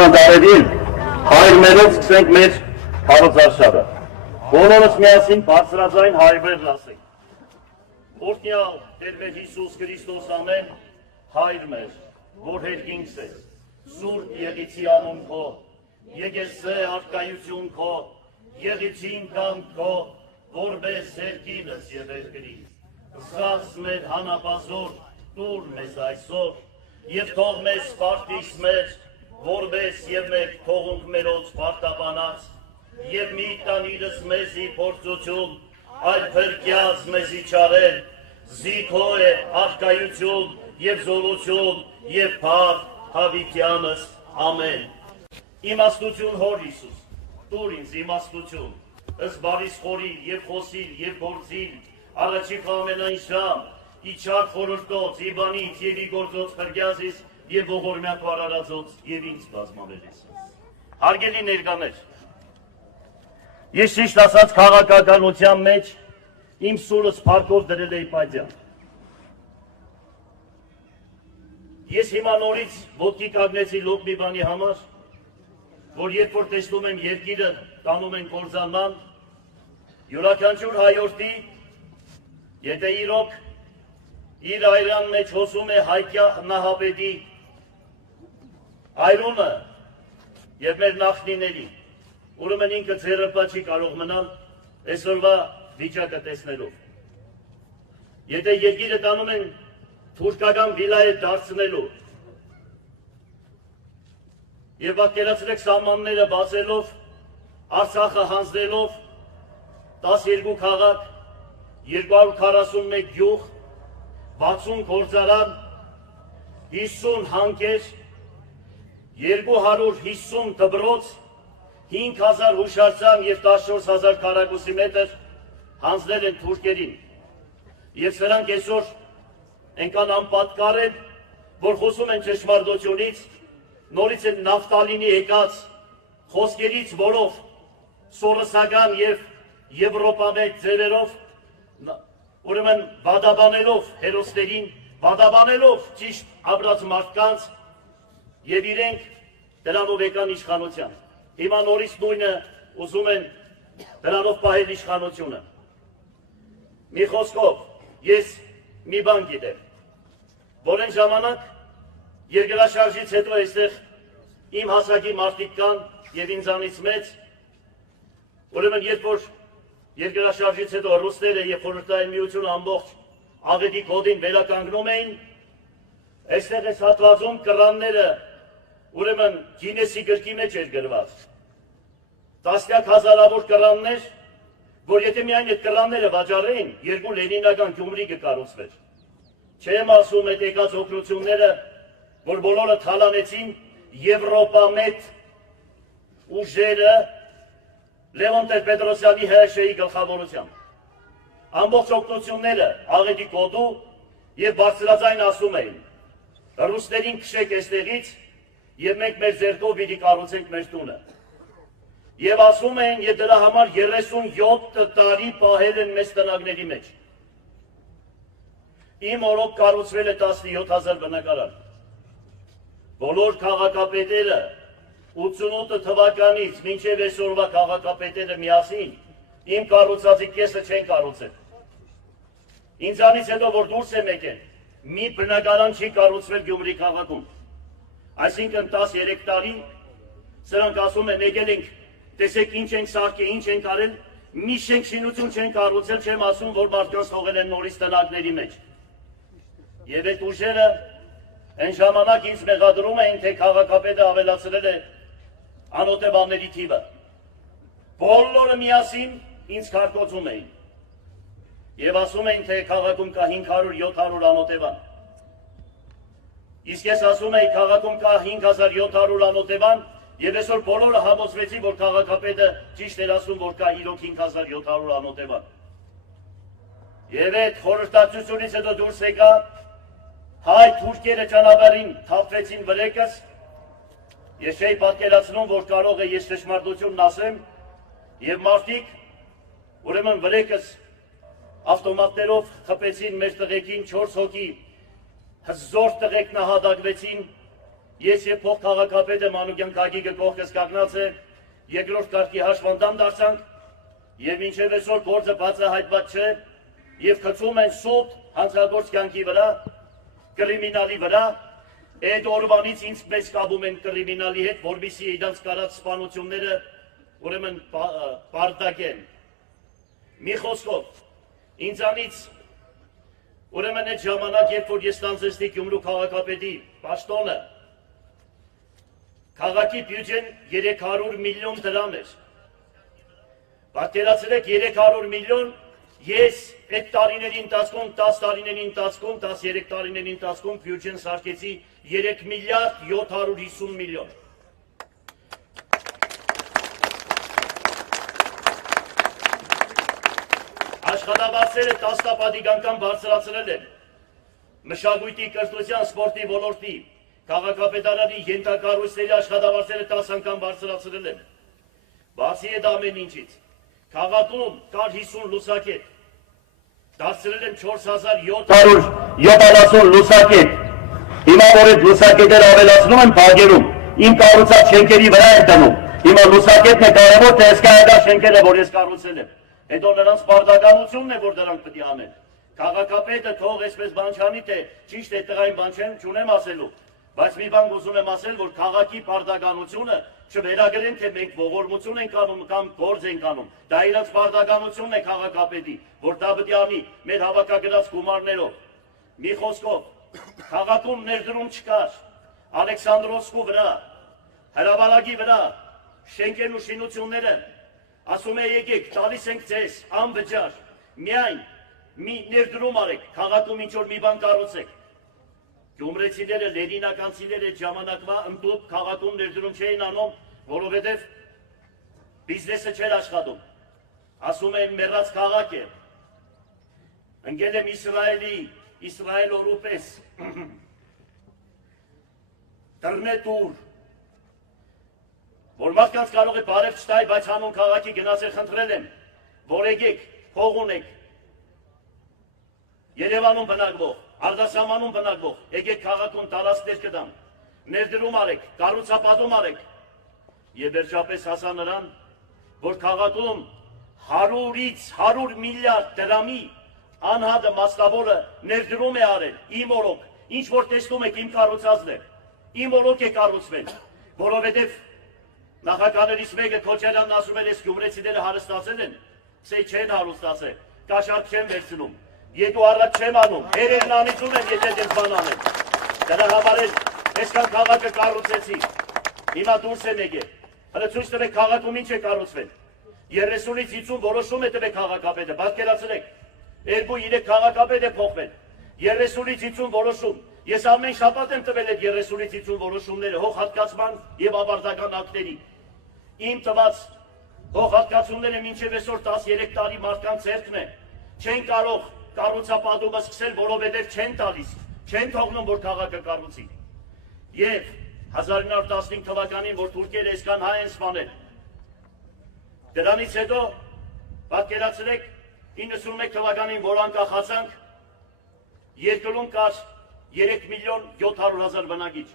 Նման դարերին հայր մերով սկսենք մեր հարուցարշավը։ Բոլորս միասին բարձրաձայն հայրվեր լասենք։ Օրհնյալ Տեր Հիսուս Քրիստոս ամեն հայր մեր, որ հերկինքս ես, սուրբ եղիցի անուն քո, եկեսե արկայություն քո, եղիցին կամ քո, որպես հերկինս եւ երկրից։ Զգաս մեր հանապազոր, տուր մեզ այսօր, եւ թող մեզ սպարտիս մեր, որպես եւ մեկ թողունք մերոց պարտաբանած, եւ մի տանիրս մեզի փորձություն, այլ փրկյաց մեզի չարել, զիքո է արկայություն եւ զորություն եւ փառք հավիտյանս ամեն։ Իմաստություն հոր Հիսուս, տուր ինձ իմաստություն, ըստ բարիս խորին եւ խոսին եւ գործին, առաջի ամենայն շամ, իչար խորհրդոց, իբանից եւ իգործոց փրկյազիս եւ ողորմյա պարարածոց եւ ինձ բազմավերես։ Հարգելի ներկաներ, ես ճիշտ ասած քաղաքականության մեջ իմ սուրս փառքով դրել էի պատյան։ Ես հիմա նորից ոտքի կանգնեցի լոկ մի բանի համար, որ երբ որ տեսնում եմ երկիրը տանում են կործանման, յուրաքանչյուր հայորդի, եթե իրոք իր այրան մեջ հոսում է Հայկյա Նահապետի այրումը եւ մեր նախնիների, ուրեմն ինքը ձեռնպա չի կարող մնալ այսօրվա վիճակը տեսնելով։ Եթե երկիրը տանում են թուրքական վիլայետ դարձնելու եւ պատկերացրեք սահմանները բացելով, Արցախը հանձնելով 12 քաղաք, 241 գյուղ, 60 գործարան, 50 հանքեր, 250 դպրոց, 5000 հուշարձան եւ 14000 քառակուսի մետր հանձնել են թուրքերին։ Եվ սրանք այսօր այնքան անպատկառ են, որ խոսում են ճշմարտությունից, նորից են նավթալինի եկած խոսքերից, որով սորոսական եւ եվրոպամետ ձևերով, ուրեմն վադաբանելով հերոսներին, վադաբանելով ճիշտ ապրած մարդկանց եւ իրենք դրանով եկան իշխանության։ Հիմա նորից նույնը ուզում են դրանով պահել իշխանությունը։ Մի խոսքով, ես մի բան գիտեմ, որ այն ժամանակ երկրաշարժից հետո այստեղ իմ հասակի մարդիկ կան եւ ինձանից մեծ, ուրեմն երբ որ երկրաշարժից հետո ռուսները եւ խորհրդային միությունը ամբողջ աղետի կոդին վերականգնում էին, այստեղ այս հատվածում կռանները, ուրեմն Գինեսի գրքի մեջ էր գրված։ Տասնյակ հազարավոր կռաններ, որ եթե միայն այդ կռանները վաճառեին, երկու լենինական Գյումրի կկառուցվեր։ Չեմ ասում այդ եկած օգնությունները, որ բոլորը թալանեցին եվրոպամետ ուժերը Լևոն Տեր-Պետրոսյանի ՀՀՇ-ի գլխավորությամբ։ Ամբողջ օգնությունները աղետի կոդու եւ բարձրաձայն ասում էին. ռուսներին քշեք այստեղից եւ մենք մեր ձեռքով պիտի կառուցենք մեր տունը։ Եվ ասում էին, եւ դրա համար 37 տարի պահել են մեզ տնագների մեջ։ Իմ օրոք կառուցվել է 17000 բնակարան։ Բոլոր քաղաքապետերը 88 թվականից մինչև այսօրվա քաղաքապետերը միասին իմ կառուցածի կեսը չեն կառուցել։ Ինձանից հետո որ դուրս եմ եկել, մի բնակարան չի կառուցվել Գյումրի քաղաքում։ Այսինքն 13 տարի սրանք ասում են եկել ենք, տեսեք ինչ ենք սարքել, ինչ ենք արել, մի շենք շինություն չեն կառուցել, չեմ ասում, որ մարդկանց թողել են նորից տնակների մեջ։ Եվ այդ ուժերը այն ժամանակ ինձ մեղադրում էին, թե քաղաքապետը ավելացրել է անօթեբանների թիվը։ Բոլորը միասին ինձ քարկոծում էին։ Եվ ասում էին, թե քաղաքում կա 500-700 անօթեբան։ Իսկ ես ասում էի, քաղաքում կա 5700 անօթեբան, եւ այսօր բոլորը համոզվեցին, որ քաղաքապետը ճիշտ էր ասում, որ կա իրոք 5700 անօթեբան։ Եվ այդ խորհրդակցությունից հետո դուրս եկա, հայ թուրքերը ճանապարհին թափվեցին վրեկս։ Ես չէի պատկերացնում, որ կարող է ես ճշմարտությունն ասեմ, եւ մարդիկ, ուրեմն վրեկս ավտոմատներով խփեցին մեր տղեկին, 4 հոգի հզոր տղեկ նահատակվեցին ես եւ փոխ քաղաքապետը Մանուկյան Գագիկը կողքս կանգնած է, երկրորդ կարգի հաշվանդամ դարձանք եւ մինչեւ այսօր գործը բացահայտված չէ եւ խցում են սուտ հանցագործ կյանքի վրա, կրիմինալի վրա, այդ օրվանից ինձ պես կապում են կրիմինալի հետ, որպեսզի իրանց կարած սպանությունները ուրեմն պարտակեն։ Մի խոսքով, ինձանից ուրեմն այդ ժամանակ, երբ որ ես ստանձնեցի Գյումրու քաղաքապետի պաշտոնը, քաղաքի բյուջեն 300 միլիոն դրամ էր։ Պատկերացրեք 300 միլիոն, ես այդ տարիների ընթացքում, 10 տարիների ընթացքում, 13 տարիների ընթացքում բյուջեն սարքեցի 3 միլիարդ 750 միլիոն։ Աշխատավարձերը տասնապատիկ անգամ բարձրացրել են։ Մշակույթի, կրթության, սպորտի ոլորտի, քաղաքապետարանի ենթակառույցների աշխատավարձերը 10 անգամ բարձրացրել են։ Բացի այդ ամեն ինչից, քաղաքում կար 50 լուսակետ, դարձրել են 4770 լուսակետ։ Հիմա որ այդ լուսակետերը ավելացնում են բակերում, իմ կառուցած շենքերի վրա են դնում։ Հիմա լուսակետն է կարևոր, թե հսկայական շենքերը, որ ես կառուցել եմ։ Հետո նրանց պարտականությունն է, որ դրանք պետք է անեն։ Քաղաքապետը թող այսպես բան չանի, թե ճիշտ է տղային բան չունեմ ասելու, բայց մի բան ուզում եմ ասել, որ քաղաքի պարտականությունը չվերագրեն, թե մենք ողորմություն ենք անում կամ գործ ենք անում։ Դա իրենց պարտականությունն է քաղաքապետի, որ դա պետք է անի մեր հավաքագրած գումարներով։ Մի խոսքով, քաղաքում ներդրում չկար, Ալեքսանդրովսկու վրա, հրապարակի վրա, շենքերն ու շինությունները, ասում է եկեք, տալիս ենք ձեզ, անվճար, միայն մի ներդրում արեք, քաղաքում ինչ-որ մի բան կառուցեք։ Գյումրեցիները, լենինականցիները ժամանակվա ընդդուք քաղաքում ներդրում չէին անում, որովհետև բիզնեսը չէր աշխատում։ Ասում են մեռած քաղաք է։ Ընկել եմ Իսրայել օրուպես, տրնետուր, որ մարդկանց կարող է բարև չտայ, բայց հանուն քաղաքի գնացել խնդրել եմ, որ եկեք, փող ունեք, Երևանում բնակվող, Արտասահմանում բնակվող, եկեք քաղաքում տարածքներ կտամ, ներդրում արեք, կառուցապատում արեք, եւ վերջապես հասա նրան, որ քաղաքում 100-ից 100 միլիարդ դրամի անհատը մասնավորը ներդրում է արել, իմ օրոք, ինչ որ տեսնում եք իմ կառուցածն է, իմ օրոք է կառուցվել, որովհետև նախագահներից մեկը Քոչարյանն ասում էր, ես գյումրեցիները հարստացել են, սե չեն հարստացել, կաշառք չեն վերցնում, երկու առաջ չեմ անում, հերերն անիծում են, եթե դες բան անեն, դրա համար էլ այսքան քաղաքը կառուցեցի, հիմա դուրս եմ եկել, հələ ցույց տվեք քաղաքում ինչ է կառուցվել, 30-ից 50 որոշում է տվեք քաղաքապետը, պատկերացրեք, 2-3 քաղաքապետ է փոխվել, 30-ից 50 որոշում, ես ամեն շաբաթ եմ տվել այդ 30-ից 50 որոշումները հողհատկացման եւ ավարտական ակտերի, իմ տված հողհատկացումները մինչև այսօր 13 տարի մարդկանց ձեռքն է, չեն կարող կառուցապատումը սկսել, որովհետև չեն տալիս, չեն թողնում, որ քաղաքը կառուցի։ Եվ 1915 թվականին, որ թուրքերը այսքան հայ են սպանել, դրանից հետո պատկերացրեք 91 թվականին, որ անկախացանք, երկրում կար 3 միլիոն 700 հազար բնակիչ։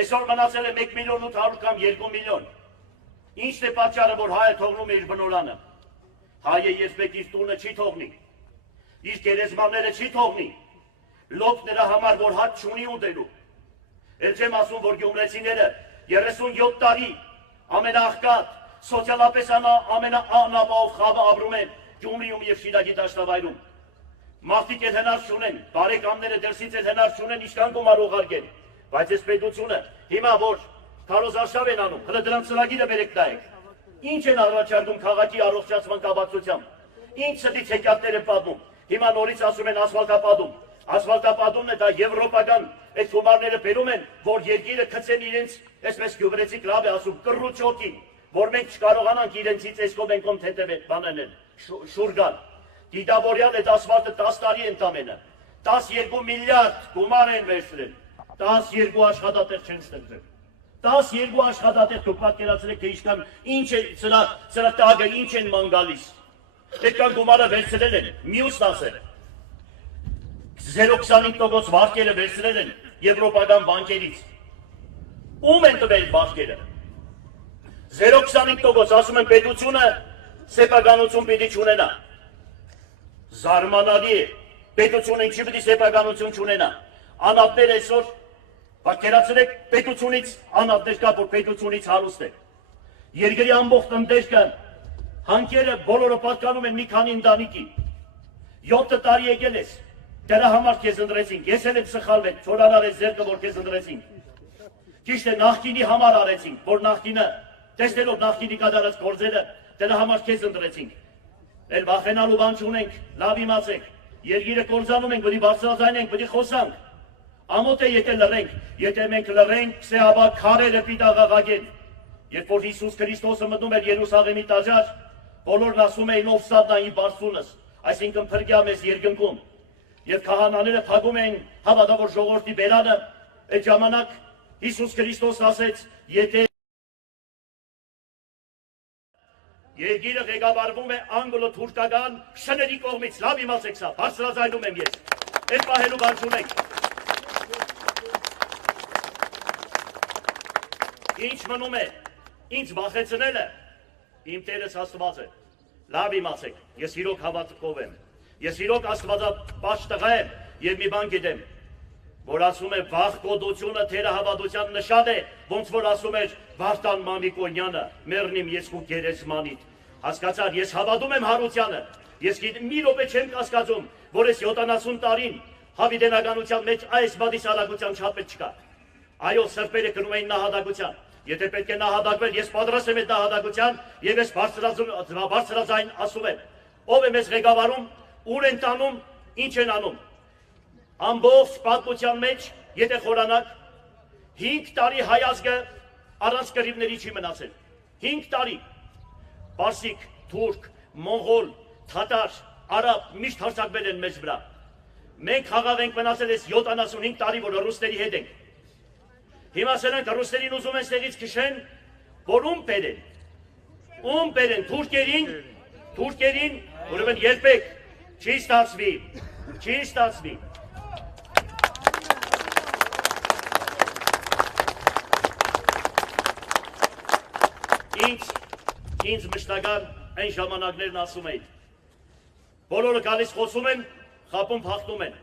Այսօր մնացել է 1 միլիոն 800 կամ 2 միլիոն։ Ինչն է պատճառը, որ հայը թողնում է իր բնորանը։ Հայը երբեք իր տունը չի թողնի, իր գերեզմանները չի թողնի, լոկ նրա համար, որ հաց չունի ուտելու։ Էլ չեմ ասում, որ գյումրեցիները 37 տարի ամենաաղքատ, սոցիալապես ամենաանապահով խավը ապրում են Գյումրիում եւ Շիրակի դաշտավայրում։ Մարդիկ էլ հնար չունեն, բարեկամները դրսից էլ հնար չունեն, ինչքան գումար ուղարկեն, բայց այս պետությունը հիմա որ քարոզարշավ են անում, հələ դրանց ծրագիրը բերեք տայեք։ Ինչ են առաջարկում քաղաքի առողջացման կապակցությամբ, ինչ ստից հեքիաթներ են պատմում, հիմա նորից ասում են ասֆալտապատում, ասֆալտապատումն է դա եվրոպական այդ գումարները բերում են, որ երկիրը գցեն իրենց, այսպես գյումրեցի լավ է ասում, կռուչոկին, որ մենք չկարողանանք իրենցից այսքով ենքոմ թեթև բանել, շուր գալ։ Դիտավորյալ այդ ասֆալտը 10 տարի ընդամենը, 12 միլիարդ գումար են վերցրել, 12 աշխատատեղ չեն ստեղծել, 12 աշխատատեղ դուք պատկերացրեք, թե ինչքան ինչ է սրա տագը ինչ են ման գալիս, այդքան գումարը վերցրել են, մյուսն ասել, 0.25% վարկերը վերցրել են եվրոպական բանկերից, ում են տվել բախկերը։ 0.25% ասում են պետությունը սեփականություն պիտի չունենա։ Զարմանալի է, պետությունը ինչի պիտի սեփականություն չունենա։ Անապներ այսօր, պատկերացրեք պետությունից անապներ կա, որ պետությունից հարուստ է։ Երկրի ամբողջ տնտեսքը, հանքերը բոլորը պատկանում են մի քանի ընտանիքի։ 7 տարի եկել ես, դրա համար քեզ ընտրեցինք, ես էլ եմ սխալվել, չորան արեց ձերքը, որ քեզ ընտրեցինք։ Ճիշտ է, նախկինի համար արեցինք, որ նախկինը, տեսնելով նախկինի կատարած գործերը, դրա համար քեզ ընտրեցինք։ Էլ վախենալու բան չունենք, լավ իմացեք, երկիրը կործանում ենք, պիտի բարձրաձայնենք, պիտի խոսանք։ Ամոթ է եթե լռենք, եթե մենք լռենք, սեհաբար քարերը պիտի աղաղակեն։ Երբ որ Հիսուս Քրիստոսը մտնում էր Երուսաղեմի տաճար, բոլորն ասում էին ով սատանայի բարձունս, այսինքն փրկյա մեզ երկնքում։ Եվ քահանաները փակում էին հավատավոր ժողովրդի բերանը, այդ ժամանակ Հիսուս Քրիստոսն ասեց, եթե երկիրը ղեկավարվում է անգլո-թուրքական շների կողմից, լավ իմացեք սա, բարձրաձայնում եմ ես, այդ պահելու բան չունենք։ Ինչ մնում է, ինձ վախեցնելը, իմ Տերս Աստված է, լավ իմացեք, ես իրոք հավատքով եմ, ես իրոք Աստվածապաշտ տղա եմ և մի բան գիտեմ, որ ասում է վախ կոդությունը թերահավատության նշան է, ոնց որ ասում էր Վարդան Մամիկոնյանը, մեռնիմ ես քու գերեզմանիդ, հասկացար, ես հավատում եմ հարությանը, ես մի րոպե չեմ կասկածում, որ ես 70 տարին հավիտենականության մեջ այս բադիսարակության չափել չկա, այո սրբերը կնում էին նահատակության, եթե պետք է նահատակվել, ես պատրաստ եմ այդ նահատակության և ես բարձրաձայն ասում եմ, ով է մեզ ղեկավարում, ուր են տանում, ինչ են անում։ Ամբողջ պատմության մեջ, եթե խորանաք, 5 տարի հայ ազգը առանց կռիվների չի մնացել։ 5 տարի։ Պարսիկ, թուրք, մոնղոլ, թատար, արաբ միշտ հարձակվել են մեզ վրա։ Մենք խաղաղ ենք մնացել այս 75 տարի, որ ռուսների հետ ենք։ Հիմա սրանք ռուսներին ուզում են ստեղից քշեն, որ ում բերեն։ Ում բերեն, թուրքերին, ուրեմն երբեք չի ստացվի, չի ստացվի։ Ինձ մշտական այն ժամանակներն ասում էին, բոլորը գալիս խոսում են, խապում փախտում են։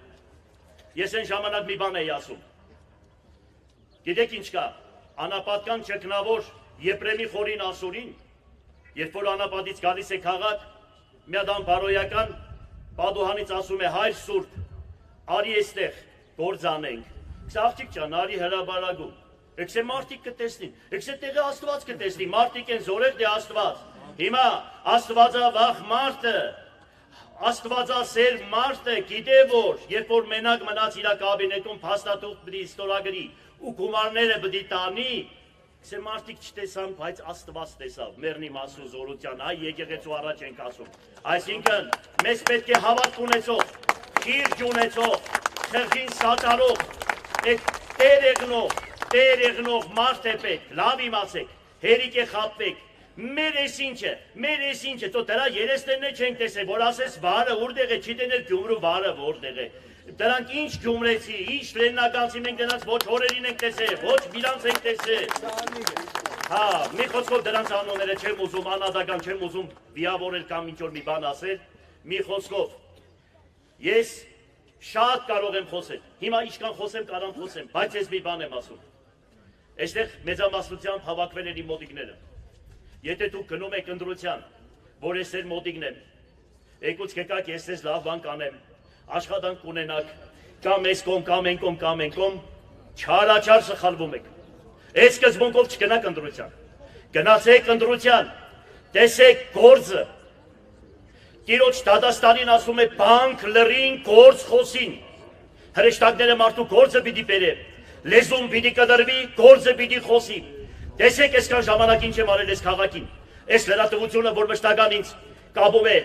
Ես այն ժամանակ մի բան էի ասում։ Գիտեք ինչ կա, անապատկան ճգնավոր Եփրեմի խորին ասորին, երբ որ անապատից գալիս է քաղաք, մի ադամ բարոյական պատուհանից ասում է հայր սուրբ, արի էստեղ գործ անենք, քս աղջիկ ջան, արի հրաբարագում, եկսե մարդիկ կտեսնին, եկսե տեղը Աստված կտեսնի, մարդիկ են զորեղ դե Աստված, հիմա Աստվածավախ մարդը, Աստվածասեր մարդը գիտե որ, երբ որ մենակ մնաց իր կաբինետում փաստաթուղթ պիտի ստորագրի ու գումարները պիտի տանի, Սե մարդիկ չտեսան, բայց Աստված տեսավ, մեռնի մասու զորության, այ եկեղեցու առաջ ենք ասում։ Այսինքն, մեզ պետք է հավատք ունեցող, քիրջ ունեցող, խեղճին սատարող, տեր եղնող մարդ է պետք, լավ իմացեք, հերիք է խաբվեք, մեր ես ինչը, թո դրա երեստերն է չենք տեսել, որ ասես վարը որտեղ է, չի տենել Գյումրու վարը որտեղ է։ Դրանք ինչ գյումրեցի, ինչ լեննականցի մենք դրանց ոչ հորերին ենք տեսել, ոչ միրանց ենք տեսել։ Հա, մի խոսքով դրանց անունները չեմ ուզում, անհատական չեմ ուզում վիավորել կամ ինչ-որ մի բան ասել, մի խոսքով։ Ես շատ կարող եմ խոսել, հիմա ինչքան խոսեմ, կարամ խոսեմ, բայց ես մի բան եմ ասում։ Այստեղ մեծամասնությամբ հավաքվել են իմ մոտիկները։ Եթե դուք գնում եք ընտրության, որ ես ձեր մոտիկն եմ, եկուց կեկաք ես ձեզ լավ բան կանեմ, աշխատանք կունենաք, կամ ես կոմ, կամ են կոմ, չարաչար սխալվում եք։ Այս սկզբունքով չգնաք ընտրության, գնացեք ընտրության, տեսեք գործը, Տիրոջ դատաստանին ասում է բանք լրին, գործ խոսին, հրեշտակները մարդու գործը պիտի բերե, լեզուն պիտի կդրվի, գործը պիտի խոսի, տեսեք այսքան ժամանակ ինչ եմ արել այս քաղաքին, այս լրատվությունը, որ մշտական ինձ կապում է